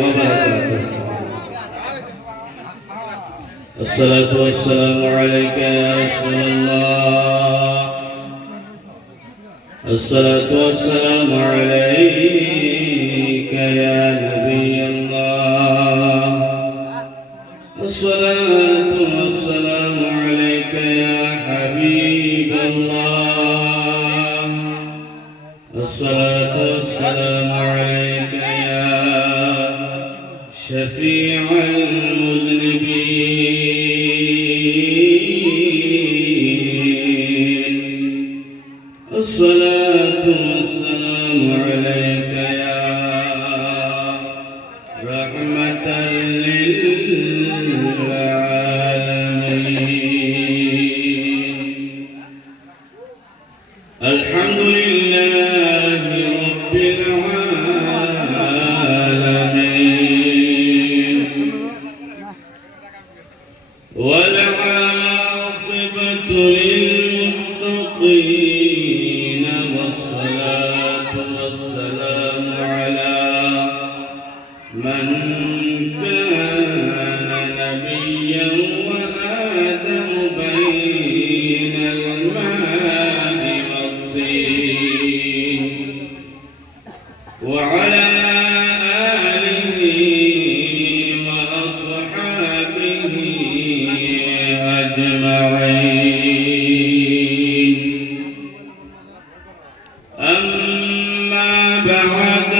وبركاته. الصلاة والسلام عليك يا رسول الله. الصلاة والسلام عليك يا نبي الله. الصلاة والسلام عليك يا حبيب الله. الصلاة والسلام عليك يا شفيع المذنبين. الصلاة والسلام عليك يا رحمة للعالمين. الحمد لله رب العالمين والعاقبة للمتقين والصلاة والسلام على من كان نبيا وآدم بين الماء والطين وعلى آله وأصحابه أجمعين. أما بعد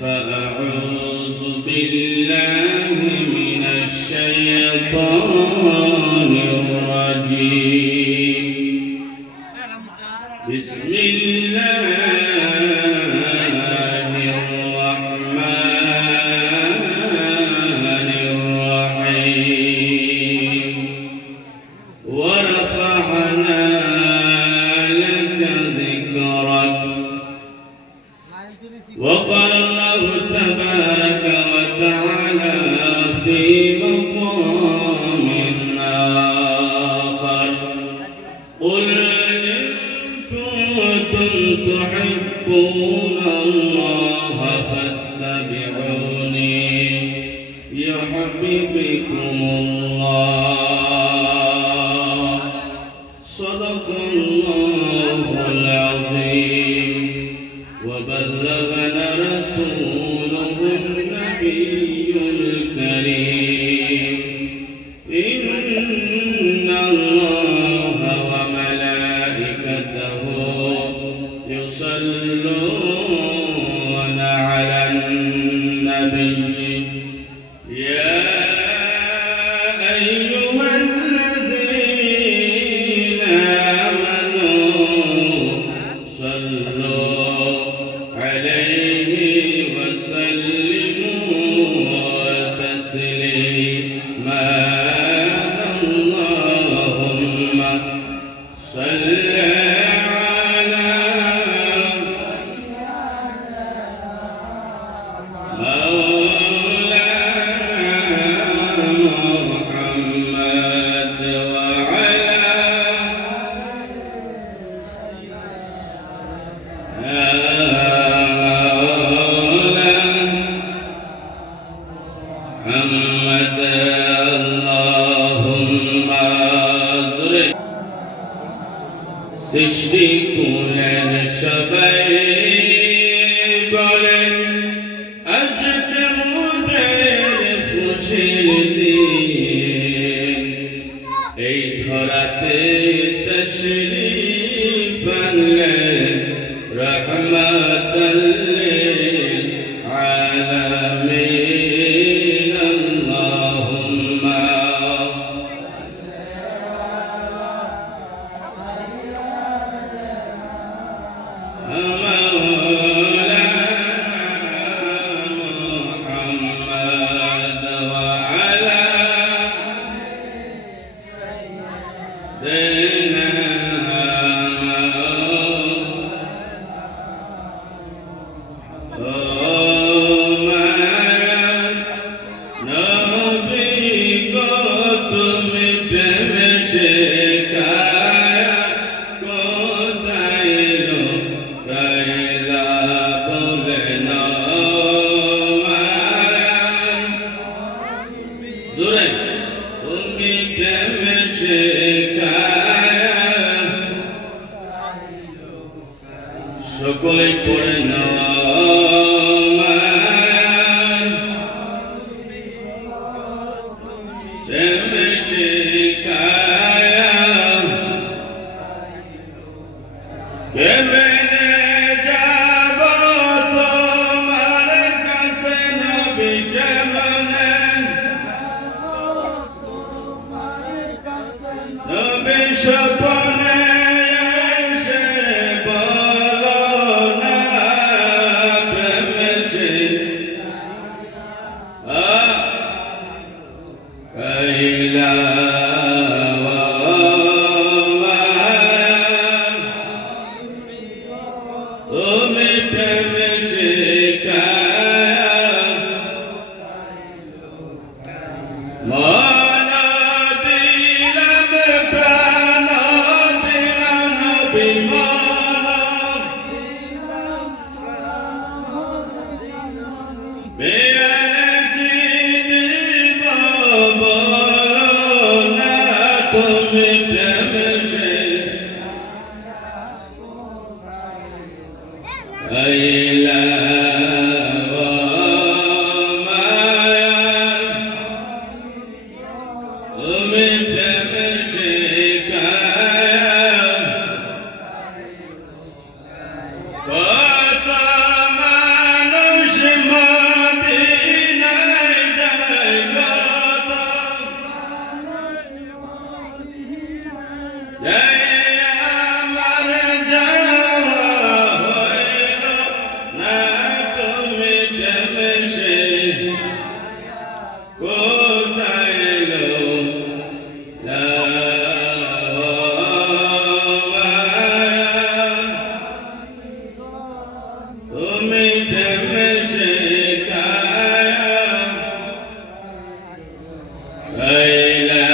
فأعوذ بالله من الشيطان الرجيم. بسم الله الرحمن الرحيم. ورفعنا لك ذكرك. وقال الله تبارك وتعالى في مقام آخر: قل إن كنتم تحبون الله فاتبعوني يحببكم الله. صدق الله العظيم وبلغنا رسوله النبي الكريم. إن الله وملائكته يصلون على النبي يا أيها الذين آمنوا صلوا عليه وسلموا تسليما. اللهم صل على مولانا محمد وعلى محمد. اللهم زرق সৃষ্টি করলেন সবাই বলেন আজকে মোদের খুশির দিন। এই ধরাতে তশরীফ আনলেন রহমাতাল লিল আলামিন। আল্লাহুম্মা مولانا محمد وعلى سيدنا মেয়ার কি দিব বলো না তুমি প্রেম সে আইলা ও মায়ার তুমি প্রেম শিখায়া কত মানুষ মদিনায় যায় কত যায় আমার যাওয়া হইল না তুমি প্রেম কোথায় লো তুমি প্রেম শিখায়া আইলা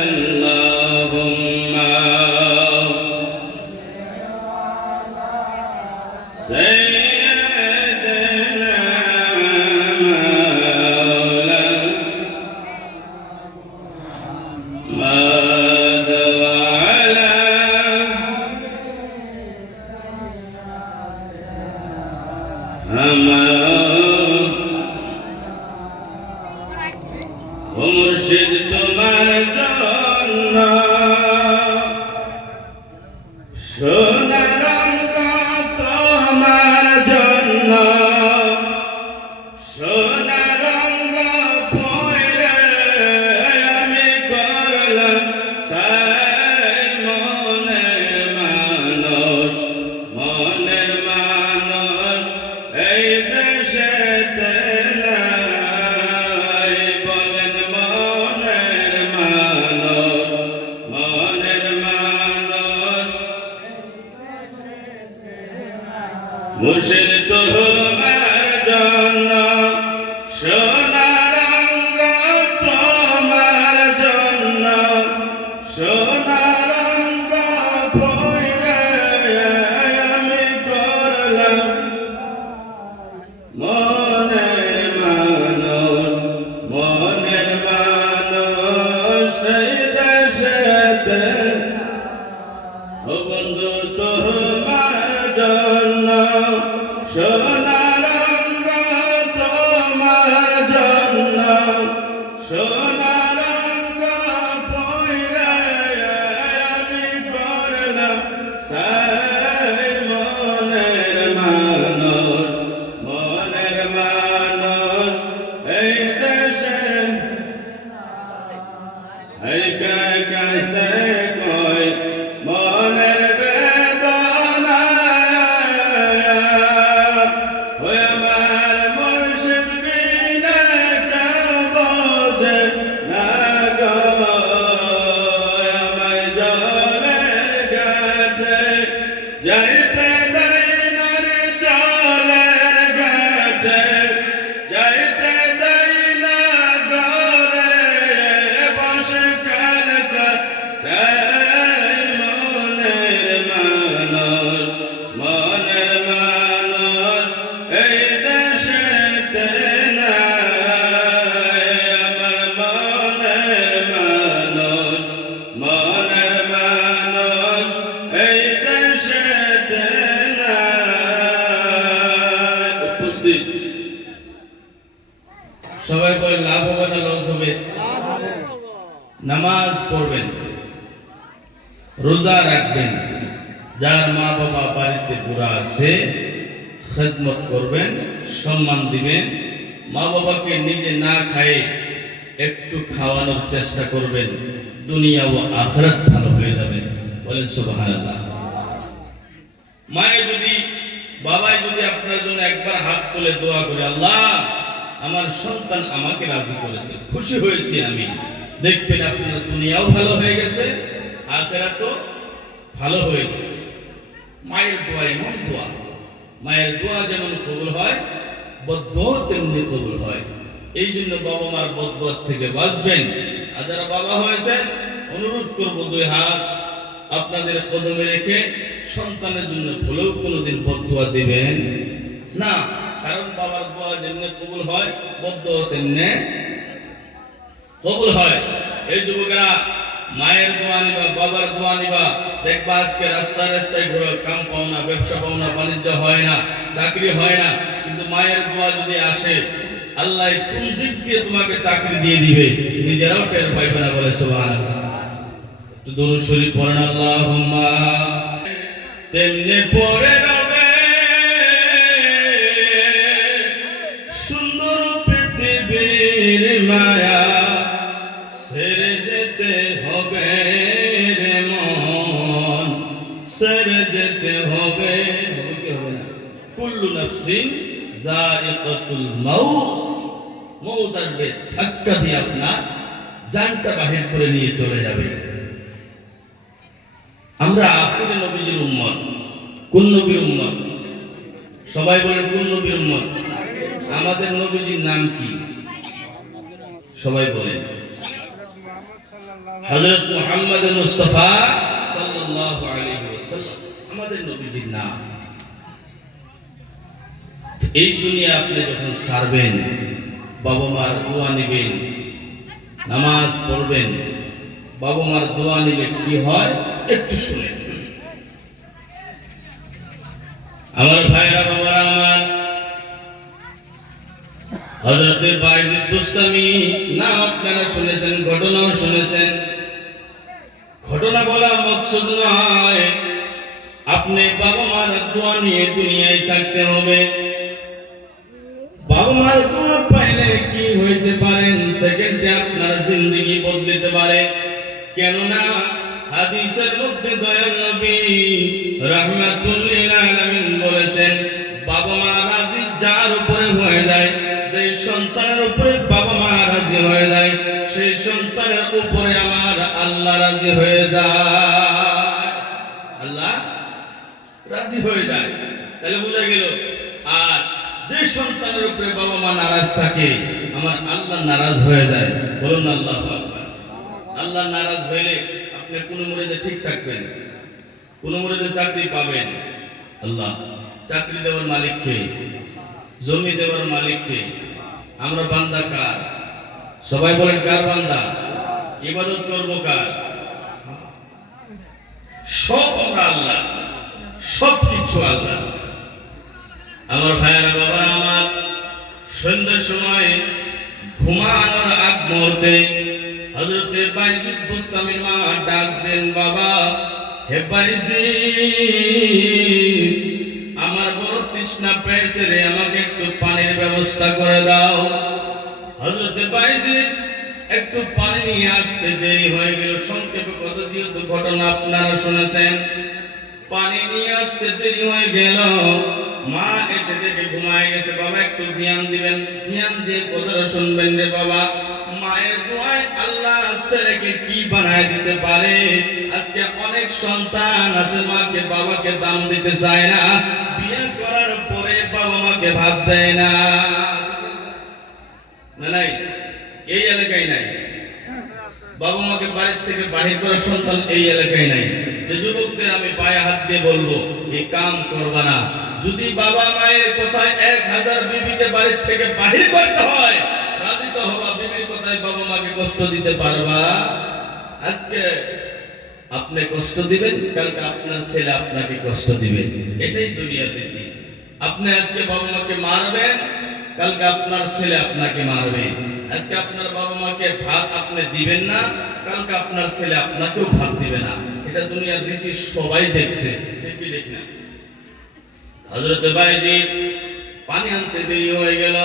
আল্লাহুম্মা সাইয়্যিদিনা মাওলানা ওয়ালা ও মুর্শিদ তোমার জন্য সোনার রঙ তোমার জন্য সোনার রঙ পয়রে আমি করলাম সাই মনের মানুষ এই দেশেতে নাই বলেন মনের মানুষ মুর্শিদ তোমার জন্য সোনার রঙ তোমার জন্য সোনার রঙ পয়রে আমি করলাম মনের মানুষ এই দেশেতে ও বন্ধু তোমার জন্য সোনার রঙ তোমার জন্য সোনার রঙ পয়রে আমি করলাম সাই মনের মানুষ এই দেশে এই কাছে কই মনের বেদনা ওই আমার মুর্শিদ বিনে কেউ বোঝে না গো আমায় জলের ঘাটে যাইতে দেয় না রে জলের ঘাটে যাইতে দেয় না গরে বসে কালকা মনের মানুষ এই দেশেতে নাই আমার মনের মানুষ এই দেশেতে নাই উপস্থিত সবাই বলে লাভ হবে না লস হবে নামাজ পড়বেন রোজা রাখবেন যার মা বাবা বাড়িতে বুড়া আছে খেদমত করবেন সম্মান দিবেন মা বাবাকে নিজে না খায়ে একটু খাওয়ানোর চেষ্টা করবেন দুনিয়া ও আখিরাত ভালো হয়ে যাবে বলেন সুবহানাল্লাহ মায়ে যদি বাবাই যদি আপনার জন্য একবার হাত তুলে দোয়া করে আল্লাহ আমার সন্তান আমাকে রাজি করেছে খুশি হয়েছি আমি দেখবেন আপনার দুনিয়াও ভালো হয়ে গেছে আখিরাতও ভালো হয়ে গেছে মায়ের দোয়া এমন দোয়া মায়ের দোয়া যেমন কবুল হয় বদদোয়া তেমনি কবুল হয় এই জন্য বাবা মার বদদোয়া থেকে বাঁচবেন আর যারা বাবা হয়েছেন অনুরোধ করব দুই হাত আপনাদের কদমে রেখে সন্তানের জন্য ভুলেও কোনোদিন বদদোয়া দিবেন না কারণ বাবার দোয়া যেমনি কবুল হয় বদ্ধ তেমনি কবুল হয়। এই যুবকেরা মায়ের দোয়া নিবা, বাবার দোয়া নিবা, দেখবা আজকে রাস্তায় রাস্তায় ঘুরে কাম পাও না, ব্যবসা পাও না, বাণিজ্য হয় না, চাকরি হয় না, কিন্তু মায়ের দোয়া যদি আসে আল্লাহ কোন দিক দিয়ে তোমাকে চাকরি দিয়ে দিবে নিজেরাও টের পাইবে না। বলে সুবহানাল্লাহ। একটু দরুদ শরীফ পড়েন আল্লাহুম্মা। তেমনি পড়ে রবে সুন্দর পৃথিবীর মায়া, সেরে যেতে হবে রে মন, সেরে যেতে হবে, হবে কি হবে না? কুল্লু নাফসিন যায়িকাতুল মাউত, মউত আসবে, ধাক্কা দিয়ে আপনার জানটা বাহির করে নিয়ে চলে যাবে। আমরা আখিরে নবীজির উম্মত। কোন নবীর উম্মত? সবাই বলেন কোন নবীর উম্মত? আমাদের নবীজির নাম কি? সবাই বলেন হযরত মুহাম্মদ মুস্তাফা সাল্লাল্লাহু আলাইহি ওয়াসাল্লাম আমাদের নবীজির নাম। এই দুনিয়া আপনি যখন ছাড়বেন, বাবা মার দোয়া নেবেন, নামাজ পড়বেন, বাবা মার দোয়া নিলে কি হয় একটু শুনেন। আমার ভাইরা বাবারা আমার, হযরত বায়জিদ বুস্তামি নাম আপনারা শুনেছেন, ঘটনাও শুনেছেন। ঘটনা বলা মকসুদ নয়, আপনি বাবা মার দোয়া নিয়ে দুনিয়ায় থাকতে হবে। বাবা মার দোয়া পাইলে কি হইতে পারেন, সেকেন্ডে আপনার জিন্দেগি বদলিতে পারে। কেননা হাদিসের মধ্যে দয়াল নবী রাহমাতুল লিল আলামিন বলেছেন, বাবা মা রাজি যার উপরে হয়ে যায়, যে সন্তানের উপরে বাবা মা রাজি হয়ে যায়, সেই সন্তানের উপরে আমার আল্লাহ রাজি হয়ে যায়। আল্লাহ রাজি হয়ে যায়, তাহলে বোঝা গেল। আর যে সন্তানের উপরে বাবা মা নারাজ থাকে, আমার আল্লাহ নারাজ হয়ে যায়। বলুন আল্লাহু আকবার। আল্লাহ নারাজ হইলে আপনি কোন মুরিদে ঠিক থাকবেন, কোন মুরিদে চাকরি পাবেন। আল্লাহ চাকরি দেওয়ার মালিক কে? জমি দেওয়ার মালিক কে? আমরা বান্দা কার? সবাই বলেন কার বান্দা? ইবাদত করব কার? সব আমরা আল্লাহ, সব কিছু আল্লাহ। আমার ভাইয়েরা বাবা আমার, সন্ধ্যার সময় ঘুমানোর আগ মুহূর্তে হযরত বায়জিদ বুস্তামির মা ডাক দেন, বাবা হে বায়জিদ, আমার বড় তৃষ্ণা পেয়েছে রে, আমাকে একটু পানির ব্যবস্থা করে দাও। হযরত বায়জিদ একটু পানি নিয়ে আসতে দেরি হয়ে গেল। সংক্ষেপে কথা, যেহেতু ঘটনা আপনারা শুনেছেন, পানি নিয়ে আসতে দেরি হয়ে গেল। মা এসে দেখে ঘুমায় গেছে। বাবা একটু ধ্যান দিবেন, ধ্যান দিয়ে কথাটা শুনবেন রে বাবা। মায়ের দোয়ায় আল্লাহ ছেলেকে কি বানায় দিতে পারে। আজকে অনেক সন্তান আছে মাকে বাবাকে দাম দিতে চায় না, বিয়ে করার পরে বাবা মাকে ভাত দেয় না। না নাই? এই এলাকায় নাই। বাবা মাকে বাড়ির থেকে বাহির করার সন্তান এই এলাকায় নাই। যে যুবকদের আমি পায়ে হাত দিয়ে বলবো, এই কাম করবা না। যদি বাবা মায়ের কথায় 1000 বিবিকে বাড়ির থেকে বাহির করতে হয়, রাজি তো হবা। বিবির কথায় বাবা মাকে কষ্ট দিতে পারবা? আজকে আপনি কষ্ট দিবেন, কালকে আপনার ছেলে আপনাকে কষ্ট দিবে। এটাই দুনিয়ার রীতি। আপনি আজকে বাবা মাকে মারবেন, কালকে আপনার ছেলে আপনাকে মারবে। আজকে আপনার বাবা মাকে ভাত আপনি দিবেন না, কালকে আপনার ছেলে আপনাকেও ভাত দিবে না। এটা দুনিয়ার রীতি, সবাই দেখছে। ঠিক কি ঠিক না? হযরত বায়জিদ পানি আনতে দেরি হয়ে গেল,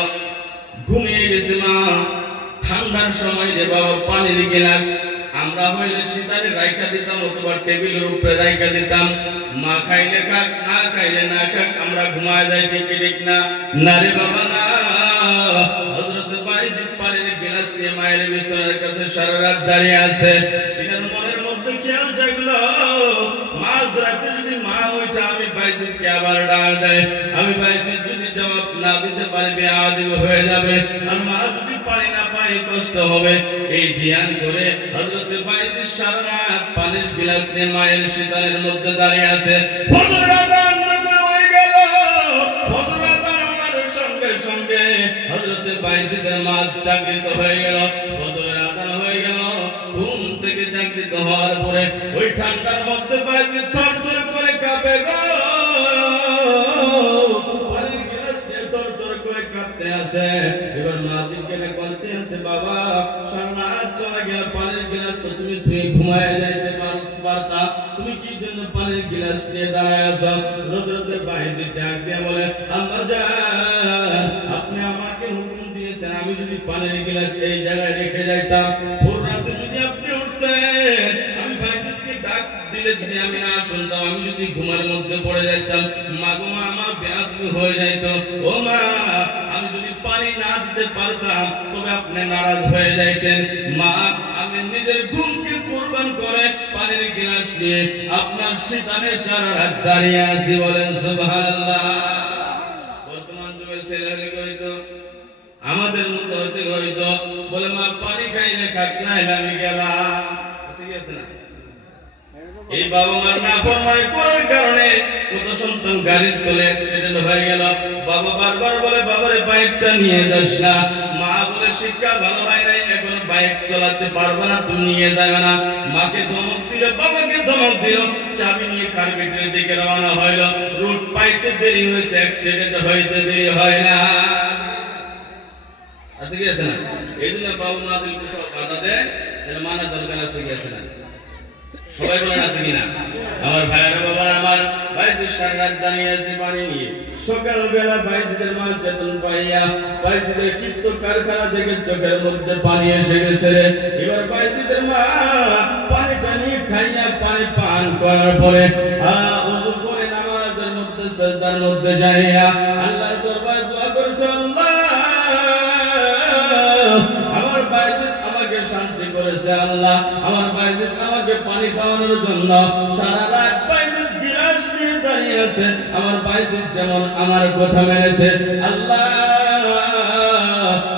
ঘুমিয়ে গেছে মা। ঠান্ডার সময় যে বাবা পানির গিলাস আমরা হইলে শীতালে রাইখা দিতাম, অথবা টেবিলের উপরে রাইখা দিতাম। মা খাইলে খাক, না খাইলে না খাক, আমরা ঘুমায় যাই। ঠিক কি ঠিক না? না রে বাবা না। হযরত বায়জিদ পানির গিলাস নিয়ে মায়ের বিছানার কাছে সারা রাত দাঁড়িয়ে আছে। তিনার মনের মধ্যে খেয়াল জাগলো, মাঝরাতে যদি মা ওইটা আমি বায়জিদকে আবার ডাক দেয়, আমি বায়জিদ যদি জবাব না দিতে পারি বেয়াদব হয়ে যাবে, আর মা যদি পানি না পায় কষ্ট হবে। এই ধ্যান করে হযরত বায়জিদ সারা রাত পানির গিলাস নিয়ে মায়ের শীতলের মধ্যে দাঁড়িয়ে আছে। ফজর আযান হয়ে গেল। ফজর আযান আমার সঙ্গে সঙ্গে হযরতে বাইজিদের মা জাগৃত হয়ে গেল, ফজরের আযান হয়ে গেল। ঘুম থেকে জাগৃত হওয়ার পরে ওই ঠান্ডার মধ্যে বাইজিদ থরথর করে কাঁপে গো, পানির গ্লাস নিয়ে থরথর করে কাঁপতে আছে। এবার মা জিজ্ঞাসা করতে আছে, বাবা সারা রাত চলে গেল, পানির গ্লাস তো তুমি ঘুমায় যাইতে পারতা, তুমি কি জন্য পানির গ্লাস নিয়ে দাঁড়ায় আছো? হযরতে বাইজিদ ডাক দিয়ে বলে, আম্মা জান, আপনি আমাকে হুকুম দিয়েছেন আমি যদি পানির গ্লাস এই জায়গায় রেখে যাইতাম, ভোর রাতে যদি আপনি উঠতেন, আমি বাইজিদকে ডাক দিলে যদি আমি না শুনতাম, আমি যদি ঘুমের মধ্যে পড়ে যাইতাম, মা গো মা আমার বেয়াদবি হয়ে যাইতো। ও মা, আমি যদি পানি না দিতে পারতাম তবে আপনি নারাজ হয়ে যাইতেন। মা, আমি নিজের ঘুমকে কুরবান করে পানির গ্লাস নিয়ে আপনার শীতানে সারা রাত দাঁড়িয়ে আছি, বলেন সুবহানাল্লাহ। বর্তমান যুগের ছেলেমেয়ে কইতো, আমাদের মতো হতে হইতো, বলে মা পানি খাইলে খাক না আমি গেলাম। ঠিক আছে না? এই বাবা মার নাফরমানি করার কারণে কত সন্তান গাড়ির তলে অ্যাক্সিডেন্ট হয়ে গেল। বাবা বারবার বলে, বাবারে বাইকটা নিয়ে যাস না। মা বলে, শিক্ষা ভালো হয় নাই, এখন বাইক চালাতে পারবে না, তুমি নিয়ে যাবে না। মাকে ধমক দিল, বাবাকে ধমক দিল, চাবি নিয়ে কারবিটের দিকে রওনা হইল। রুট পাইতে দেরি হয়েছে, অ্যাক্সিডেন্ট হইতে দেরি হয় না। আছে কি আছে না? এই জন্য বাবু না দিল কোথাও বাধা দেয়, তাহলে মানা দরকার আছে কি আছে না? সবাই বলেন আছে কিনা? আমার ভাইয়েরা, বাবা আমার বাইজিদ সারা রাত দাঁড়িয়ে আছে পানি নিয়ে। সকালবেলা বাইজিদের মা চেতন পাইয়া বাইজিদের কীর্ত কারখানা দেখে চোখের মধ্যে পানি এসে গেছে রে। এবার বাইজিদের মা পানি টানি খাইয়া পানি পান করার পরে ওযু করে নামাজের মধ্যে সিজদার মধ্যে যাইয়া আল্লাহর দরবারে দোয়া করেছে, আল্লাহ আমার বাইজিদ আমাকে শান্তি করেছে, আল্লাহ আমার বাইজিদ আমাকে পানি খাওয়ানোর জন্য সারা রাত বাইজিদ গিলাস নিয়ে দাঁড়িয়ে আছে, আমার বাইজিদ যেমন আমার কথা মেনেছে, আল্লাহ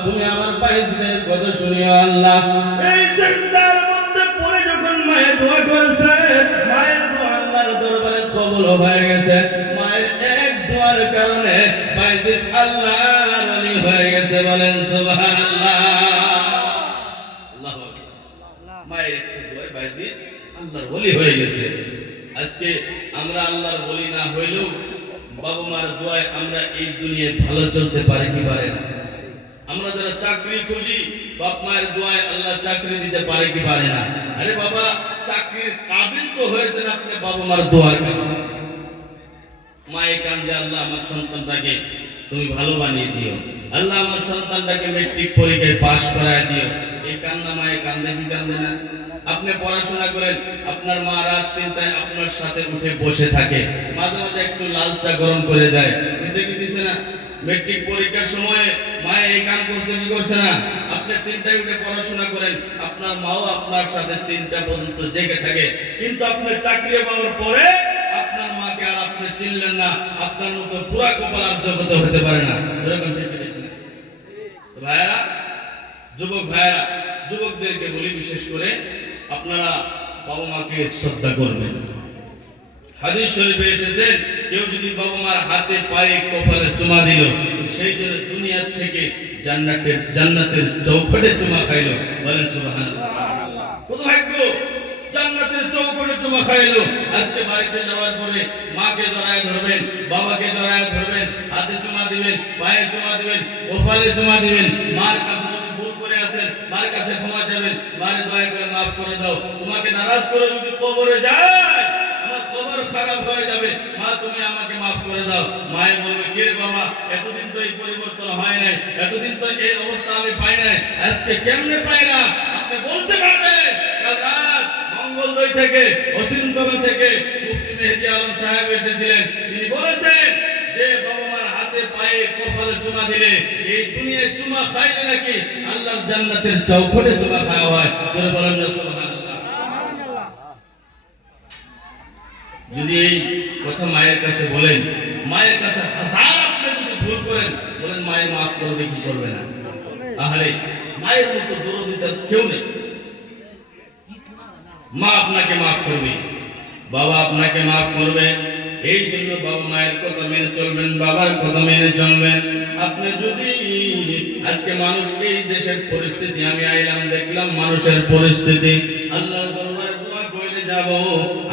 তুমি আমার বাইজিদের কথা শুনিও আল্লাহ। এই সিজদার মধ্যে পড়ে যখন মায়ের দোয়া করেছে, মায়ের দোয়া আল্লাহর দরবারে কবুল হয়ে গেছে। মায়ের এক দোয়ার কারণে বাইজিদ আল্লাহর ওলি হয়ে গেছে, বলেন সুবহানাল্লাহ। মায়ের একটা দোয়ায় বাইজিদ আল্লাহর ওলি হয়ে গেছে। আজকে আমরা আল্লাহর ওলি না হইলেও বাবা মার দোয়ায় আমরা এই দুনিয়ায় ভালো চলতে পারি কি পারে না? আমরা যারা চাকরি খুঁজি, বাপ মায়ের দোয়ায় আল্লাহ চাকরি দিতে পারে কি পারে না? আরে বাবা, চাকরির কাবিল তো হয়েছেন আপনি বাবা মার দোয়ার কারণে। মায়ে কান্দে, আল্লাহ আমার সন্তানটাকে তুমি ভালো বানিয়ে দিও, আল্লাহ আমার সন্তানটাকে মেট্রিক পরীক্ষায় পাশ করায় দিও। এই কান্না মায়ে কান্দে কি কান্দে না? আপনি পড়াশোনা করেন, আপনার মা রাত 3টায় আপনার সাথে উঠে বসে থাকে, মাঝে মাঝে একটু লাল চা গরম করে দেয়, দিছে কি দিছে না? মেট্রিক পরীক্ষার সময় মায়ে এই কাম করছে কি করছে না? আপনি 3টায় উঠে পড়াশোনা করেন, আপনার মাও আপনার সাথে 3টা পর্যন্ত জেগে থাকে, কিন্তু আপনি চাকরি পাওয়ার পরে আপনার মাকে আর আপনি চিনলেন না। আপনার মতো পুরা কপাল আর জগতে হতে পারে না। সেরকম ভাইয়েরা, যুবক ভাইয়েরা, যুবকদেরকে বলি বিশেষ করে আপনারা বাবা মাকে শ্রদ্ধা করবেন। হাদিস শরীফে এসেছে, কেউ যদি বাবা মার হাতে পায়ে কপালে চুমা দিল, সেই জন্য দুনিয়া থেকে জান্নাতের চৌখটে চুমা খাইলো, বলেন সুবহানাল্লাহ। কত ভাগ্য, জান্নাতের চৌখটে চুমা খাইলো। আজকে বাড়িতে যাওয়ার পরে মাকে জড়ায় ধরবেন, বাবাকে জড়ায় ধরবেন, হাতে চুমা দিবেন, পায়ে চুমা দিবেন, কপালে চুমা দিবেন। মার কাছে যদি ভুল করে আসেন, মার কাছে ক্ষমা চাইবেন, মারে দয়া করে মাফ করে দাও। তোমাকে নারাজ করে যদি কবরে যায়, আমার কবর খারাপ হয়ে যাবে, মা তুমি আমাকে মাফ করে দাও। মায়ে বলবে, কে রে বাবা, এতদিন তো এই পরিবর্তন হয় নাই, এতদিন তো এই অবস্থা আমি পাই নাই, আজকে কেমনে পাই না? আপনি বলতে পারবেন, কাল রাত মঙ্গলদৈ থেকে, অসীমতলা থেকে মুফতি মেহেদী আলম সাহেব এসেছিলেন, তিনি বলেছেন যে বাবা মার হাতে পায়ে কপালে চুমা দিলে এই দুনিয়ায় চুমা খাইলে নাকি আল্লাহর জান্নাতের চৌখটে চুমা খাওয়া হয়। জোরে বলেন না সুবহানাল্লাহ। যদি এই কথা মায়ের কাছে বলেন, মায়ের কাছে হাজার আপনি যদি ভুল করেন, বলেন মায়ের মাফ করবে কি করবে না? আহারে, মায়ের মতো দরদিদার কেউ নেই। মা আপনাকে মাফ করবে, বাবা আপনাকে মাফ করবে। এই জন্য বাবা মায়ের কথা মেনে চলবেন, বাবার কথা মেনে চলবেন। আপনি যদি আজকে মানুষ, এই দেশের পরিস্থিতি, আমি আইলাম দেখলাম মানুষের পরিস্থিতি, আল্লাহর দরবারে দোয়া করে যাব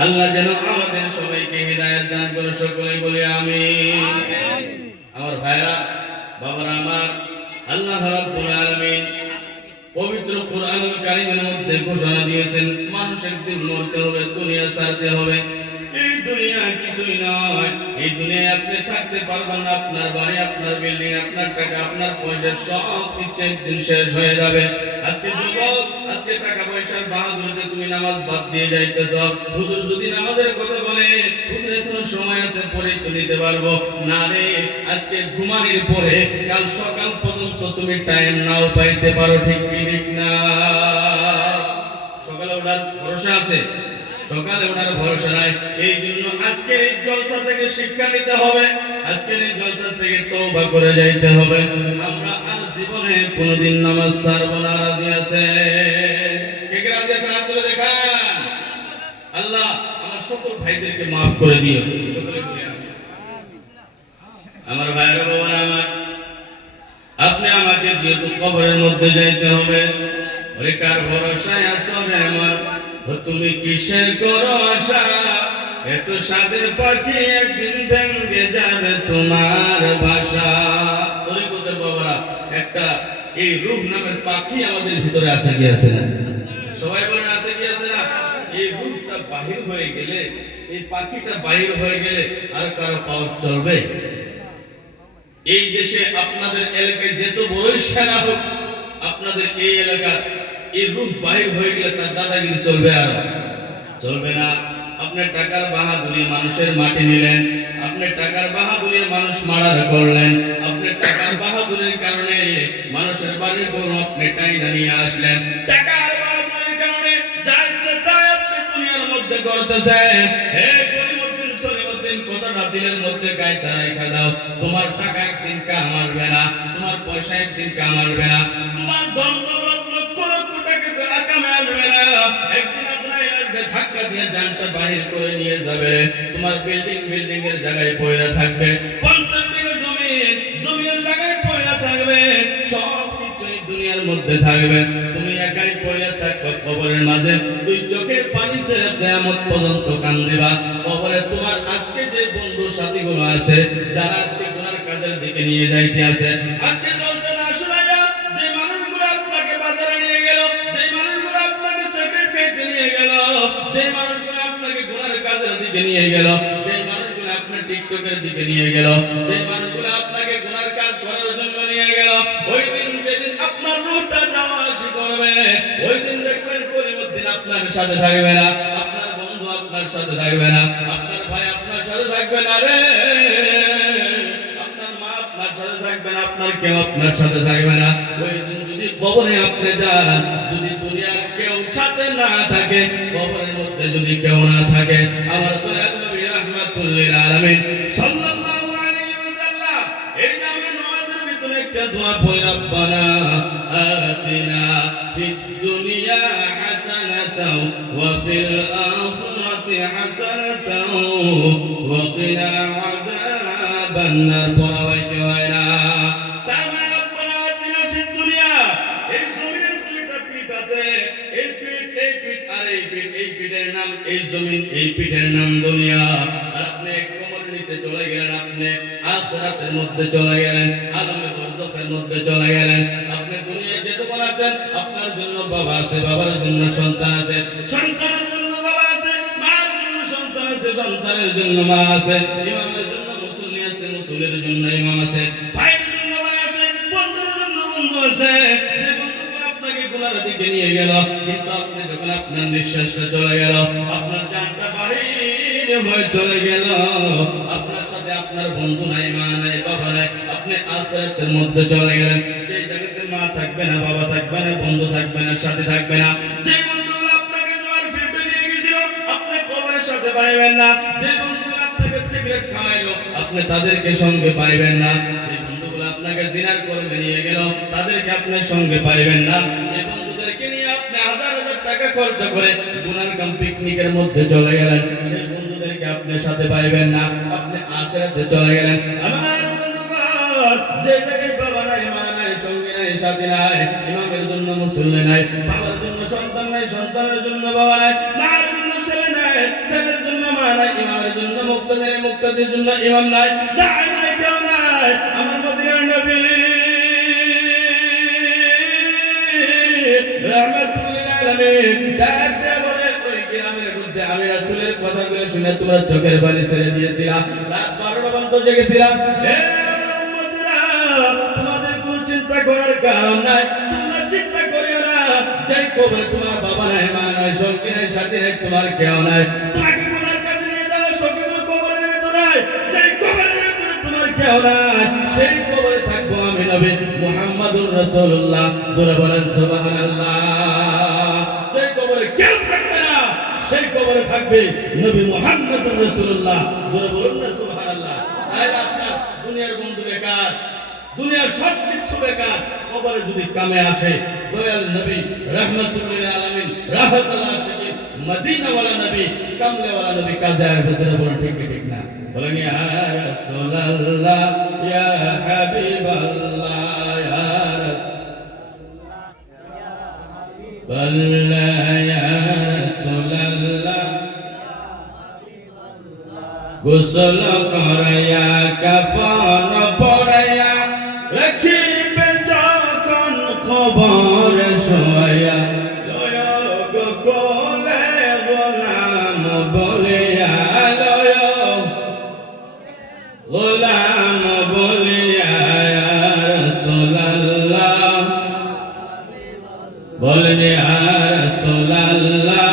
আল্লাহ যেন আমাদের সবাইকে হিদায়াত দান করে, সকলেই বলি আমিন। আমার ভাইরা, বাবারা আমার, আল্লাহ রাব্বুল আলামিন পবিত্র কোরআনুল কারীমের মধ্যে ঘোষণা দিয়েছেন মানুষ একদিন মরতে হবে, দুনিয়া ছাড়তে হবে। এই দুনিয়া কিছুই নয়, এই দুনিয়ায় আপনি থাকতে পারবেন না। আপনার বাড়ি, আপনার বিল্ডিং, আপনার টাকা, আপনার পয়সা সব কিছু একদিন শেষ হয়ে যাবে। আজকে যুবক, আজকে টাকা পয়সার বাহাদুরিতে তুমি নামাজ বাদ দিয়ে যাইতেছ। হুজুর যদি নামাজের কথা বলে, হুজুর এখনো সময় আছে, পরেই তো নিতে পারবো না রে। আজকে ঘুমানোর পরে কাল সকাল পর্যন্ত তুমি টাইম নাও পাইতে পারো, ঠিক কি ঠিক না? সকালে ওঠার ভরসা আছে, সকালে ওঠার ভরসা নাই। এই জন্য আজকে এই জলসা থেকে শিক্ষা নিতে হবে, আজকের এই জলসা থেকে তওবা করে যাইতে হবে। আমরা আর জীবনে কোনোদিন নামাজ ছাড়বো না। রাজি আছে? কে কে রাজি আছেন? হাত তুলে দেখান। আল্লাহ আমার সকল ভাইদেরকে মাফ করে দিও, সকলে বলি আমিন। আমার ভাইরা, বাবারা আমার, আপনি আমাকে যেহেতু কবরের মধ্যে যাইতে হবে, ওরে কার ভরসায় আছো রে আমার, তুমি কিসের করো আশা? এত সাদের পাখি একদিন ভেঙে যাবে তোমার ভাষা। তরিকতের বাবারা, একটা এই রূহ নামের পাখি আমাদের ভিতরে আছে কি আছে না? সবাই বলেন আছে কি আছে না? এই রূহটা বাহির হয়ে গেলে, এই পাখিটা বাহির হয়ে গেলে আর কারো পাওয়ার চলবে? এই দেশে আপনাদের এলাকায় যেত বড়ই সেনা হোক, আপনাদের এই এলাকার এই রূহ বাহির হয়ে গেলে তার দাদাগিরি চলবে? আর চলবে না। আপনি টাকার বাহাদুরি মানুষের মাটি নিলেন, আপনি টাকার বাহাদুরি মানুষ মার্ডার করলেন, আপনি টাকার বাহাদুরির কারণে মানুষের বাড়ির গরু আপনি টাইনা নিয়ে আসলেন, টাকার বাহাদুরির কারণে যা ইচ্ছে তাই আপনি দুনিয়ার মধ্যে করতেছেন। হে কলিমুদ্দিন সলিমুদ্দিন, কথাটা দিনের মধ্যে গাইতে রাখা দাও। তোমার টাকা একদিন কাম আসবে না, তোমার পয়সা একদিন কাম আসবে না, তোমার ধন দৌলত লক্ষ লক্ষ টাকা কামে আসবে না। একদিন আজরাইল আসবে, ধাক্কা দিয়ে জানটা বাহির করে নিয়ে যাবে। তোমার বিল্ডিং এর জায়গায় পয়রা থাকবে, 50 বিঘা জমিনের জায়গায় পয়রা থাকবে, সব কিছুই দুনিয়ার মধ্যে থাকবে। তুমি একাই পয়রা থাকবে কবরের মাঝে, দুই চোখের পানি ছেড়ে কিয়ামত পর্যন্ত কান্দিবা। কবরে তোমার আজকে যে বন্ধু সাথীগুলো আছে, যারা আজকে গুনার কাজের দিকে নিয়ে যাইতে আছে, আজকে চলতে না শোনায়া যে মানুষগুলো আপনাকে বাজারে নিয়ে গেল, যে মানুষগুলো আপনাকে সিগারেট খেতে নিয়ে গেল, যে মানুষগুলো আপনাকে গুনার কাজের দিকে নিয়ে গেল, যে মানুষগুলো আপনার টিকটকের দিকে নিয়ে গেল, যে মানুষগুলো আপনাকে গুনার কাজ করার জন্য নিয়ে গেল, ওই দিন যেদিন আপনার রূহটা যাওয়া আসি করবে, ওই দিন দেখবেন কলিমুদ্দিন আপনার সাথে থাকবে না, আপনার বন্ধু আপনার সাথে থাকবে না, আপনার ভাই আপনার সাথে থাকবে না রে, আপনার মা আপনার সাথে থাকবে না, আপনার কেউ আপনার সাথে থাকবে না। ওই দিন যদি কবরে আপনি যান, যদি দুনিয়ার কেউ সাথে না থাকে, কবরের মধ্যে যদি কেউ না থাকে, আমার দয়াল নবী রাহমাতুল লিল আলামিন সাল্লাল্লাহু আলাইহি ওয়াসাল্লাম এই যে আমরা নামাজের ভিতরে একটা দোয়া পড়ি, রব্বানা আতিনা ফিদ দুনিয়া হাসানাতাও ওয়া ফিল আখিরাতি হাসানাতাও ওয়া কিনা আযাবান নার। পড়াইতে হয় না? তার মানে রব্বানা আতিনা ফিদ দুনিয়া, এই জমিনের দুইটা পিঠ আছে, এই পিঠ আর এই পিঠের নাম এই জমিন, এই পিঠের নাম দুনিয়া। আর আপনি কোমরের নিচে চলে গেলেন, আপনি আখিরাতের মধ্যে চলে গেলেন, আলমে বরজাখের মধ্যে চলে গেলেন। আপনি দুনিয়ায় যেতক্ষণ আছেন, আপনার জন্য বাবা আছে, বাবার জন্য সন্তান আছে, সন্তানের জন্য বাবা আছে, মার জন্য সন্তান আছে, সন্তানের জন্য মা আছে, ইমামের জন্য মুসল্লি আছে, মুসল্লির জন্য ইমাম আছে, ভাইয়ের জন্য ভাই আছে, বন্ধুর জন্য বন্ধু আছে। যে বন্ধুগুলো আপনাকে গুনার দিকে নিয়ে গেল, কিন্তু আপনি যখন আপনার নিঃশ্বাসটা চলে গেল, আপনার জানটা বাহির হয়ে চলে গেল, আপনার সাথে আপনার বন্ধু নাই, মা নাই, বাবা নাই, আপনি আখিরাতের মধ্যে চলে গেলেন। যে জায়গাতে মা থাকবে না, বাবা থাকবে না, বন্ধু থাকবে না, সাথে থাকবে না, যে বন্ধুগুলো আপনাকে জোয়ার ফিরতে নিয়ে গেছিল, আপনি কবরের সাথে পাইবেন না। যে বন্ধুগুলো আপনাকে সিগারেট খাওয়াইলো, আপনি তাদেরকে সঙ্গে পাইবেন না। যে বন্ধুগুলো আপনাকে জিনার কর্মে নিয়ে গেল, তাদেরকে আপনি সঙ্গে পাইবেন না। যে বন্ধুদেরকে নিয়ে আপনি হাজার হাজার টাকা খরচ করে গুনার কাম পিকনিকের মধ্যে চলে গেলেন, সেই বন্ধুদেরকে আপনি সাথে পাইবেন না, আপনি আখিরাতে চলে গেলেন। আমার বন্ধুগণ, যে জায়গায় বাবা নাই, মা নাই, সঙ্গী নাই, সাথী নাই, ইমামের জন্য মুসল্লি নাই, বাবার জন্য সন্তান নাই, সন্তানের জন্য বাবা নাই, মায়ের জন্য ছেলে নাই, ছেলের জন্য মা নাই, ইমামের জন্য মুক্তাদি নাই, মুক্তাদির জন্য ইমাম নাই, নাই নাই কেউ নাই। আমার মদিনার নবী রাহমাতুল লিল আলামিন ডাক দিয়ে বলে, ওই গ্রামের মধ্যে আমি রাসূলের কথাগুলো শুনে তোমরা চোখের পানি ছেড়ে দিয়েছিলাম, রাত 12টা পর্যন্ত জেগেছিলাম। হে আমার উম্মতরা, তোমাদের কোনো চিন্তা করার কারণ নাই, তোমরা চিন্তা করিও না। যাই কবরে তোমার বাবা নাই, মা নাই, সঙ্গী নাই, সাথী নাই, তোমার কেউ নাই, তোমাকে বলার কাজে নিয়ে যাওয়া সকল কবরের ভিতরে, যাই কবরের ভিতরে তোমার কেউ নাই, সেই কবরে থাকবো আমি নবী মুহাম্মদুর রাসূলুল্লাহ। জোরে বলেন সুবহানাল্লাহ। যেই কবরে কেউ থাকবে না, সেই কবরে থাকবে নবী মুহাম্মদুর রাসূলুল্লাহ। জোরে বলুন না সুবহানাল্লাহ। তাহলে আপনার দুনিয়ার বন্ধু বেকার, দুনিয়ার সব কিছু বেকার, কবরে যদি কামে আসে দয়াল নবী রাহমাতুল লিল আলামিন, রাহমাতুল আশিকিন, মদিনাওয়ালা নবী, কামলেওয়ালা নবী কাজে আসবে। জোরে বলুন ঠিক কি ঠিক না? বলেন ইয়া রাসূলুল্লাহ, ইয়া হাবিবাল্লাহ, ইয়া রাসূলুল্লাহ, ইয়া রাসূলুল্লাহ। গোসল করাইয়া কাফন পরাইয়া রাখিবে যখন খবর শোয়া, লয় গো কোলে গোলাম বলিয়া, লয় গোলাম বলিয়া, ইয়া রাসূলুল্লাহ। বলেন ইয়া রাসূলুল্লাহ,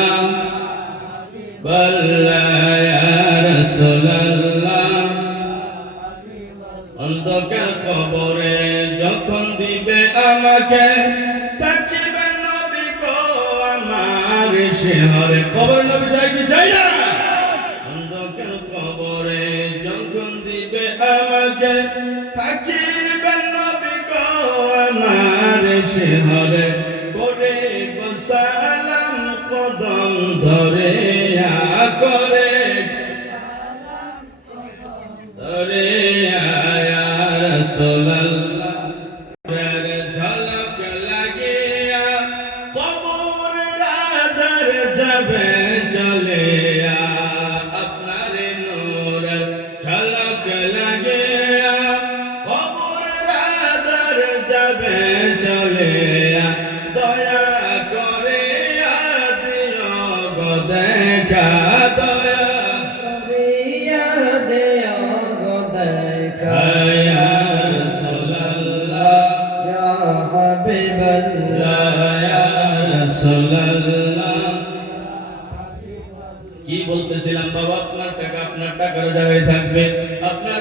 অন্ধকার কবরে যখন দিবে আমাকে, তাকিবেন নবী গো আমার শিহরে। কবর নবী চাই কি চাই না? অন্ধকার কবরে যখন দিবে আমাকে, তাকিবেন নবী গো আমার শিহরে, করে সালাম কদম ধরে করে ধরে, ইয়া রাসূলুল্লাহ। ঝলক লাগিয়া কবরের আধার যাবে চলিয়া, আপনার নূর ঝলক লাগিয়া কবরের আধার যাবে চলিয়া, দয়া করে দিও গো দেখা, দয়া করিয়া দিও গো দেখা, ইয়া রাসূলুল্লাহ, ইয়া হাবিবাল্লাহ, ইয়া রাসূলুল্লাহ। কি বলতেছিলাম বাবা, আপনার টাকা আপনার টাকার জায়গায় থাকবে, আপনার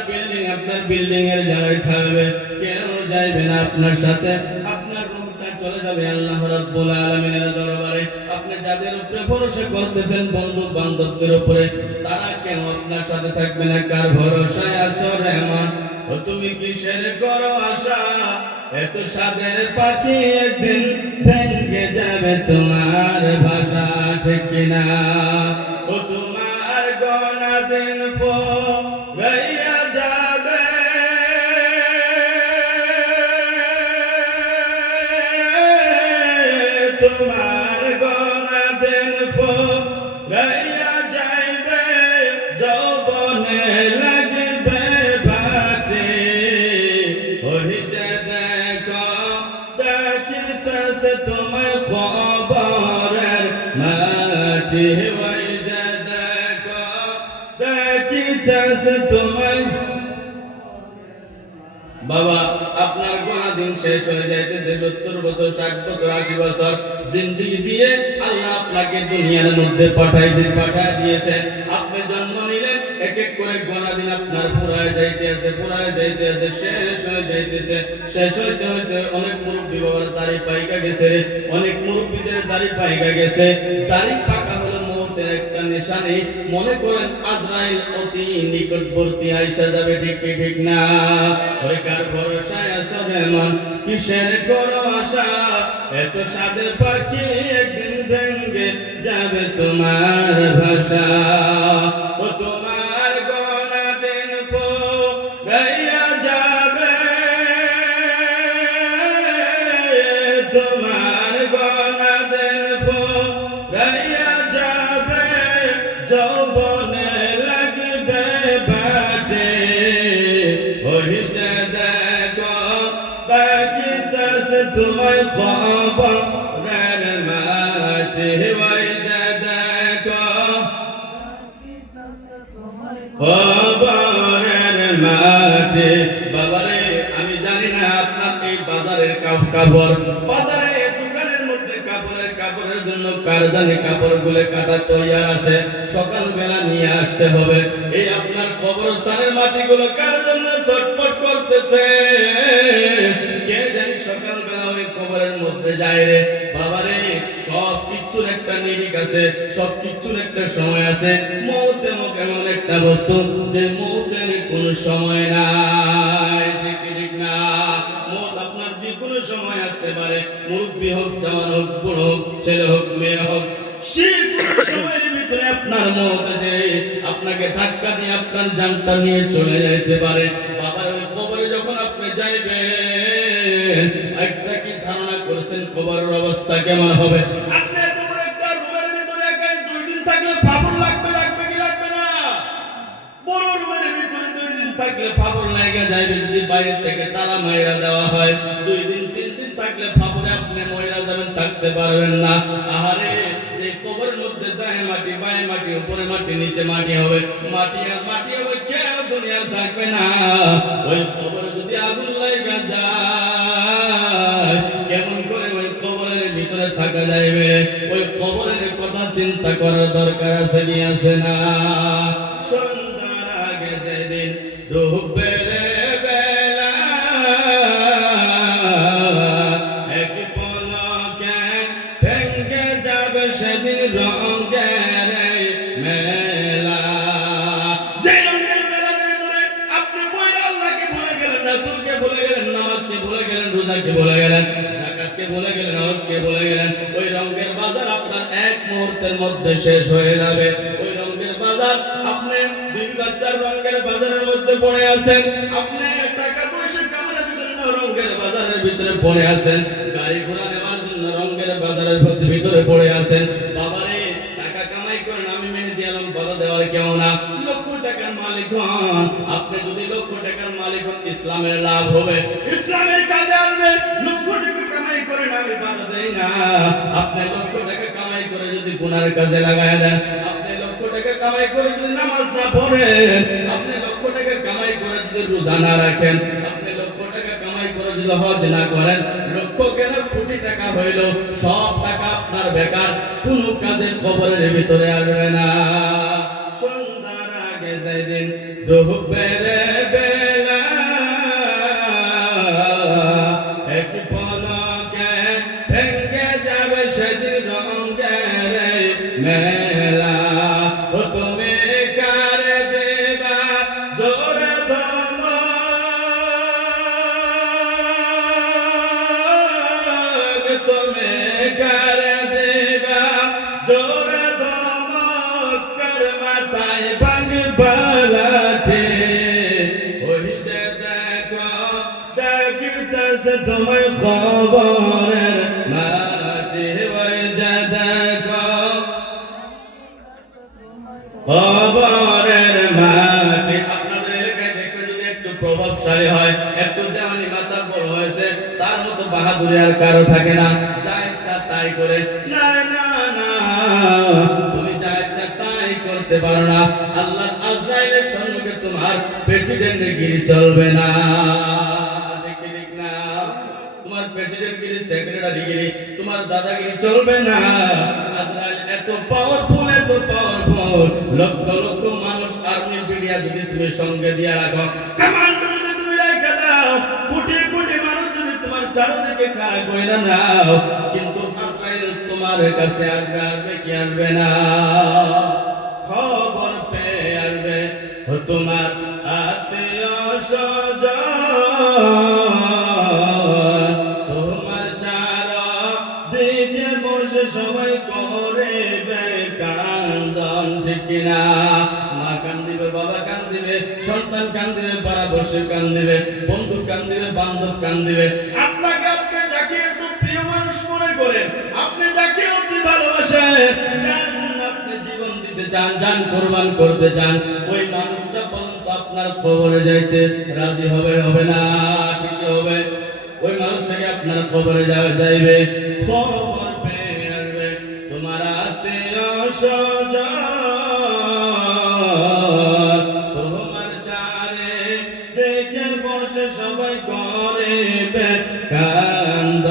বিল্ডিং এর জায়গায় থাকবে, কেউ যাইবে না আপনার সাথে, আপনার রূহটা চলে যাবে আল্লাহ রাব্বুল আলামিনের দরবারে। আপনি যাদের উপরে ভরসা করতেছেন, বন্ধু বান্ধবদের উপরে, তারা কেউ আপনার সাথে থাকবে না। কার ভরসায় আছো রে মন, ও তুমি কিসের করো আশা, এত সাদের পাখি একদিন ভেঙে যাবে তোমার ভাষা, ঠিক কিনা? ও তোমার গোনা দিন ফুরাইয়া যাবে, তোমার গোনা দিন ফুরাইয়া যাইবে, যৌবনে লাগবে ভাটে, ওই যে দেখো ডাকিতেছে তোমার খবরের মাটি, ওই যে দেখো ডাকিতেছে তোমার। বাবা, আপনার গোনা দিন শেষ হয়ে যাইতেছে, 70 বছর, 60 বছর, 80 বছর জিন্দেগি দিয়ে আল্লাহ আপনাকে দুনিয়ার মধ্যে পাঠায় দিয়েছে। আপনি জন্ম নিলেন, এক এক করে গোনা দিন আপনার পুরায় যাইতেছে, শেষ হয়ে যাইতেছে। শেষ হইতে হইতে অনেক মুরব্বী বাবার দাড়ি পাইকা গেছে রে, অনেক মুরব্বীদের দাড়ি পাইকা গেছে। দাড়ি পাকা হলো মৌতের একটা নিশানি। মনে করেন আজরাইল অতি নিকটবর্তী আইসা যাবে, ঠিক কি ঠিক না? ওরে কার ভরসায় আছো রে মন, কিসের করো আশা, এত সাদের পাখি একদিন ভেঙে যাবে তোমার ভাষা, ও তোমার ডাকিতেছে তোমায় কবরের মাঠে ওই যে দেখো কবরের মাঠে। বাবারে আমি জানি না আপনার এই বাজারের কাপড় বাজারে দোকানের মধ্যে কাপড়ের জন্য কার জানি কাপড়গুলো কাটা তৈয়ার আছে, সকালবেলা নিয়ে আসতে হবে। এই আপনার কবরস্থানের মাটিগুলো কার জন্য ছটফট করতেছে, কে জানি সকালবেলা ওই কবরের মধ্যে যায় রে। বাবারে সব কিছুর একটা নিরিখ আছে, সব কিছুর একটা সময় আছে। মৌত এমন একটা বস্তু যে মৌতের কোনো সময় নাই, ঠিক না? মৌত আপনার যে কোনো সময় আসতে পারে, মুরব্বী হোক, জওয়ান হোক, বুড়ো হোক, ছেলে হোক, মেয়ে হোক, সেই সময়ের ভিতরে আপনার মৌত এসে আপনাকে ধাক্কা দিয়ে আপনার জানটা নিয়ে চলে যাইতে পারে। বাবা ওই কবরে যখন আপনি যাইবেন, একটা কি ধারণা করেছেন কবরের অবস্থা কেমন হবে? আপনি এত বড় একটা রুমের ভিতরে একাই 2 দিন থাকলে ফাবুল লাগবে কি লাগবে না? বড় রুমের ভিতরে 2 দিন থাকলে ফাবুল লাগা যাবে। যদি বাইরে থেকে তালা মাইরা দেওয়া হয়, 2 দিন 3 দিন থাকলে ফাবুলে আপনি মইরা যাবেন, থাকতে পারবেন না। আহারে যে কবরের মধ্যে দায়ে মাটি, বায়ে মাটি, উপরে মাটি, নিচে মাটি হবে, মাটি আর মাটি হবে, কেউ দুনিয়ার থাকবে না। ওই কবর যদি আগুন লাগা যায়, কেমন করে ওই কবরের ভিতরে থাকা যাবে? ওই কবরের কথা চিন্তা করার দরকার আছে কি আছে না? সন্ধ্যার আগে যেদিন ডুববে রে বেলা, এক পলকে ভেঙ্গে যাবে সেদিন রঙের মেলা। যে রঙের মেলার ভিতরে আপনি পয়লা আল্লাহকে ভুলে গেলেন, রাসূলকে ভুলে গেলেন, নামাজকে ভুলে গেলেন, রোজাকে ভুলে গেলেন, যাকাতকে ভুলে গেলেন, হজকে ভুলে গেলেন। ওই রঙের বাজার আপনার এক মুহূর্তের মধ্যে শেষ হয়ে যাবে। ওই রঙের বাজার আপনি বিবি বাচ্চার রঙের বাজারের মধ্যে পড়ে আছেন, আপনি টাকা পয়সা কামানোর জন্য রঙের বাজারের ভিতরে পড়ে আছেন, গাড়ি ঘোড়া নেওয়ার জন্য রঙের বাজারের ভিতরে পড়ে আছেন। বাবারে টাকা কামাই করেন, আমি মেহেদী আলম বাধা দেওয়ার কেউ না। লক্ষ টাকার মালিক হন, আপনি যদি লক্ষ টাকার মালিক হন, ইসলামের লাভ হবে, ইসলামের কাজে আসবে। লক্ষ টাকা কামাই করেন, আমি বাধা দেই না। আপনি লক্ষ টাকা কামাই করে যদি গুনার কাজে লাগায় দেন, আপনি লক্ষ টাকা কামাই করে যদি নামাজ না পড়েন, আপনি লক্ষ টাকা কামাই করে যদি রোজা না রাখেন, আপনি লক্ষ টাকা কামাই করে যদি হজ না করেন, লক্ষ কেন কোটি টাকা হইল, সব টাকা আপনার বেকার, কোনো কাজে কবরের ভিতরে আসবে না। সন্ধ্যার আগে যেদিন ডুববে রে বেলা, এক পলকে ভেঙ্গে যাবে সেদিন রঙের মেলা। ও তুমি কারে দেবা জোরে ধমক, তুমি কারে দেবা জোরে ধমক, কার মাথায় ভাঙবা লাঠি। ওই যে দেখো ডাকিতেছে তোমায় কবরের মাটি, ওই যে দেখো কবরের মাটি। আপনাদের এলাকায় দেখবেন যদি একটু প্রভাবশালী হয়, একটু দেওয়ানি মাথা বড় হয়েছে, তার মতো বাহাদুরি আর কারো থাকে না। যা ইচ্ছা তাই করে, না না না, তুমি যা ইচ্ছা তাই করতে পারো না। আল্লাহর আজরাইলের সম্মুখে তোমার প্রেসিডেন্টের গিরি চলবে না, ঠিক না? তোমার প্রেসিডেন্ট গিরি, সেক্রেটারি গিরি, তোমার দাদাগিরি চলবে না। আজরাইল এত পাওয়ারফুল, এত পাওয়ারফুল, লক্ষ লক্ষ মানুষ, আর্মি মিডিয়া যদি তুমি সঙ্গে দিয়ে রাখো, কমান্ডো যদি তুমি রেখে দাও, কোটি কোটি মানুষ যদি তোমার চারদিকে খাড়া কইরা নাও, কিন্তু আজরাইল তোমার কাছে আসবে কি আসবে না? খবর পেয়ে আসবে তোমার আত্মীয় স্বজন, তোমার চারদিকে বসে সবাই করে কান্দন, ঠিক কিনা? মা কান্দিবে, বাবা কান্দিবে, সন্তান কান্দিবে, পাড়াপড়শি কান্দিবে, বন্ধু কান্দিবে, বান্ধব কান্দিবে। আপনাকে আপনি যাকে এত প্রিয় মানুষ মনে করেন, আপনি যাকে অতি ভালোবাসেন, যার জন্য আপনি জীবন দিতে চান, জান কোরবান করতে চান, ওই মানুষটা পর্যন্ত আপনার কবরে যাইতে রাজি হবে না? ঠিক হবে? ওই মানুষ পাশ থেকে আপনার খবরে যাইবে, খবর পেয়ে আসবে তোমার আত্মীয় স্বজন, তোমার চারে দেখে বসে সবাই করে কান্দ,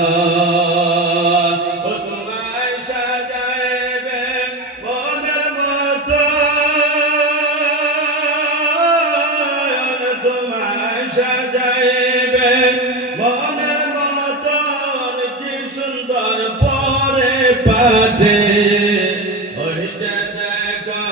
ও তোমায় সাজাইবে মনের মতো, তোমায় সাজাইবে মনের মতন, কি সুন্দর পরে পাঠে, ওই যে দেখো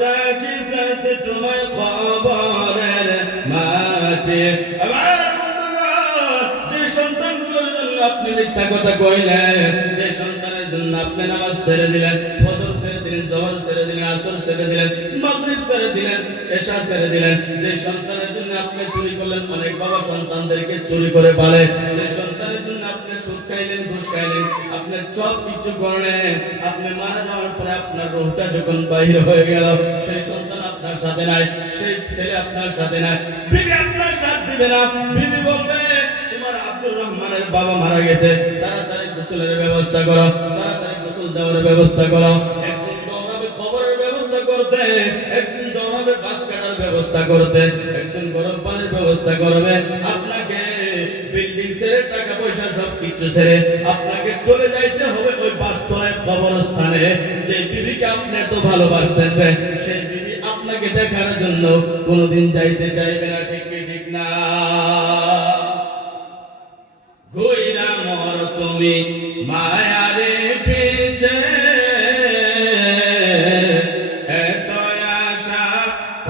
ডাকিতেছে তোমায় খবরের মাঠে। আমার বন্ধুগণ, যে সন্তানগুলোর জন্য আপনি মিথ্যা কথা কইলেন, যে সন্তানের জন্য আপনি নামাজ ছেড়ে দিলেন, ফজর ছেড়ে দিলেন, জোহর ছেড়ে দিলেন, আসর ছেড়ে দিলেন, মাগরিব ছেড়ে দিলেন, এশা ছেড়ে দিলেন, যে সন্তানের জন্য আপনি চুরি করলেন, অনেক বাবা সন্তানদেরকে চুরি করে পালে, যে সন্তানের জন্য আপনি সুদ খাইলেন, ঘুষ খাইলেন, আপনি সব কিছু করলেন, আপনি মারা যাওয়ার পরে আপনার রূহটা যখন বাহির হয়ে গেল, সেই সন্তান আপনার সাথে নাই, সেই ছেলে আপনার সাথে নাই, বিবি আপনার সাথ দিবে না, বিবি বলবে তোমার আব্দুর রহমানের বাবা মারা গেছে, তাড়াতাড়ি গোসলের ব্যবস্থা করো, তাড়াতাড়ি গোসল দেওয়ার ব্যবস্থা করো। একদিন দৌড়াবে খবরের ব্যবস্থা করতে, একদিন দৌড়াবে ঘাস কাটার ব্যবস্থা করতে, একদিন গরম পানির ব্যবস্থা করবে। আপনাকে বিল্ডিং ছেড়ে, টাকা পয়সা সব কিছু ছেড়ে আপনাকে চলে যাইতে হবে ওই বাস্তবে কবরস্থানে। যে বিবিকে আপনি এত ভালোবাসছেন, সেই বিবি আপনাকে দেখার জন্য কোনোদিন যাইতে চাইবে না, ঠিক কি ঠিক না? ঘুইরা মর তুমি মায়ারে পিছে, এত আশা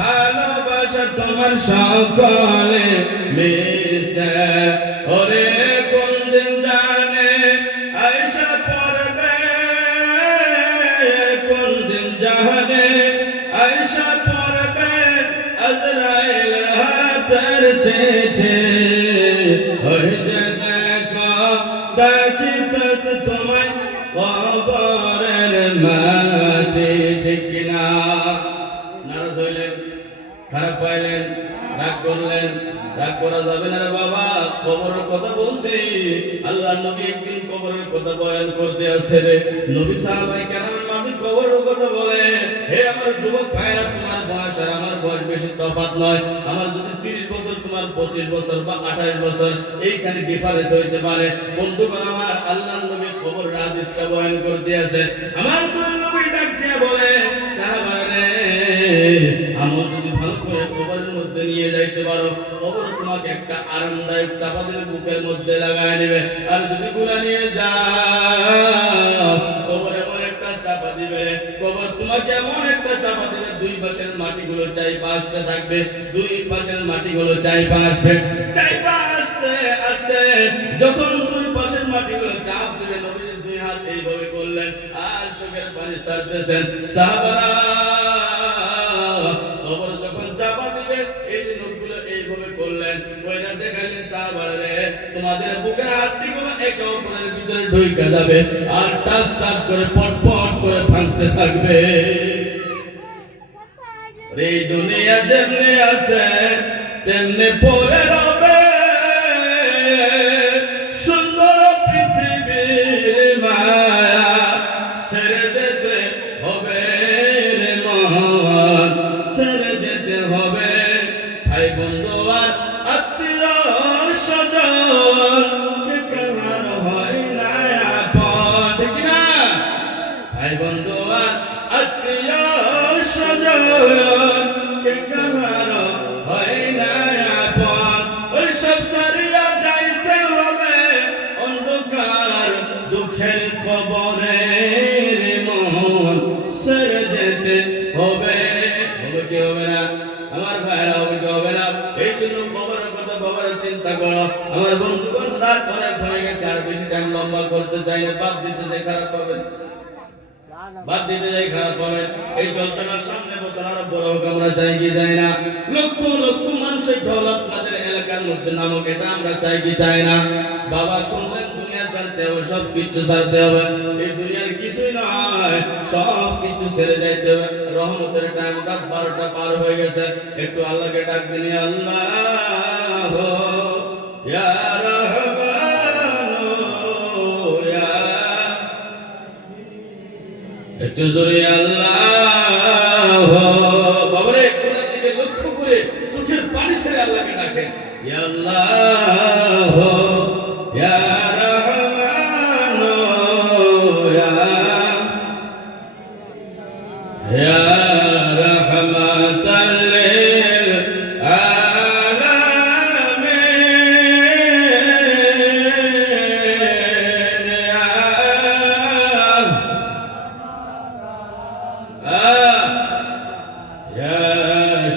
ভালোবাসা তোমার সকলে মিশে, ওরে কোন দিন জানে আয়সা পড়বে, কোন দিন জানে আয়সা পড়বে আজরাইল হাতের চিঠি, ওই যে দেখো ডাকিতেছে তোমায় কবরের মাটি, ঠিক কিনা? নারাজ হইলেন, খারাপ পাইলেন, রাগ করলেন, রাগ করা যাবে না রে বাবা, কবরের কথা বলছি। আল্লাহর নবী একদিন কবরের কথা বয়ান করতে আসে রে, নবী সাহাবায়ে কেরামের মাঝে কবরের কথা বলে, হে আমার যুবক ভাইরা, তোমার বয়স আর আমার বয়স বেশি তফাৎ নয়, আমার যদি 30 বছর, তোমার 25 বছর বা 28 বছর, এইখানে ডিফারেন্স হইতে পারে। বন্ধুগণ আমার, আল্লাহর নবী কবরের হাদিসটা বয়ান করতে আসে, আমার নবী ডাক দিয়ে বলে, সাহাবারে আমার যদি ভালো করে কবরের মধ্যে নিয়ে যাইতে পারো, কবর তোমাকে একটা আরামদায়ক চাপা দিলে বুকের মধ্যে লাগায় নেবে, আর যদি গুনাহ নিয়ে যাও কবর এমন একটা চাপা দিবে, কবর তোমাকে এমন একটা চাপা দিবে, দুই পাশের মাটিগুলো চাইপা আসতে থাকবে, দুই পাশের মাটিগুলো চাইপা আসবে, চাইপা আসতে আসতে যখন দুই পাশের মাটিগুলো চাপ দিবে, নবীজি দুই হাত এইভাবে করলেন আর চোখের পানি ছাড়তেছেন। সাহাবারা কবর যখন চাপা দিবে, এই যে লোকগুলো এইভাবে করলেন, ওইরা দেখালেন সাহাবারে তোমাদের বুকের হাড়গুলো একে অপরের ভিতরে ঢুকে যাবে আর টাস টাস করে পটপট করে ভাঙতে থাকবে। এই দুনিয়া যেমনি আছে তেমনি পড়ে রবে, সুন্দর পৃথিবীর মায়া ছেড়ে যেতে হবে রে মন, ছেড়ে যেতে হবে ভাই বন্ধু আর আত্মীয় স্বজন, কে কাহার হয় না আপন, ঠিক না? ভাই বন্ধু আর আত্মীয় স্বজন, কে কাহার হয় না আপন, ওই সব সারিয়া যাইতে হবে অন্ধকার দুঃখের কবরে রে মন, ছেড়ে যেতে হবে। হবে কি হবে না? আমার ভাইরা, হবে কি হবে না? এই জন্য খবরের কথা বাবার চিন্তা করো। আমার বন্ধুগণ, রাত অনেক হয়ে গেছে, আর বেশি টাইম লম্বা করতে চাই না, বাদ দিতে চাই, খারাপ হবে, বাদ দিতে যাই, খারাপ হবে। এই জলসাটার সামনে বছর আরো বড় হোক আমরা চাই কি চাই না? লক্ষ লক্ষ মানুষের ঢল আপনাদের এলাকার মধ্যে নামক, এটা আমরা চাই কি চাই না? বাবা শুনলেন দুনিয়া ছাড়তে হবে, সব কিছু ছাড়তে হবে, এই দুনিয়ার কিছুই নয়, সব কিছু ছেড়ে যাইতে হবে। রহমতের টাইম রাত 12টা পার হয়ে গেছে, একটু আল্লাহকে ডাক দিন, আল্লাহ ইয়া রহমান একটু জোরে আল্লাহ। বাবারে কোরআন দিকে লক্ষ্য করে চোখের পানি ছেড়ে আল্লাহকে ডাকেন, ইয়া আল্লাহ ইয়া রহমান ইয়া রহমাতাল লিল আলামিন ইয়া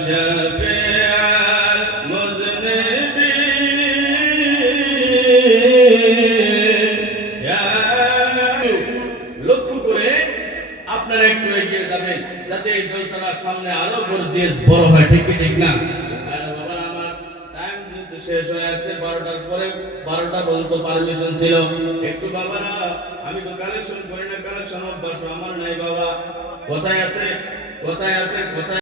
শাফিআল মুযনিবিন ইয়া। লক্ষ্য করে আপনারা একটু এগিয়ে যাবেন যাতে এই জলসার সামনে আরো গর্জিয়াস বড় হয়, ঠিক কি ঠিক না? আর বাবা আমার টাইম যেহেতু শেষ হয়ে আসছে 12টার পরে, 12টা বলতো পারমিশন ছিল একটু। বাবারা আমি তো কালেকশন করি না, কালেকশন অভ্যাস আমার নাই বাবা। কোথায় আছে কোথায় আছে কোথায়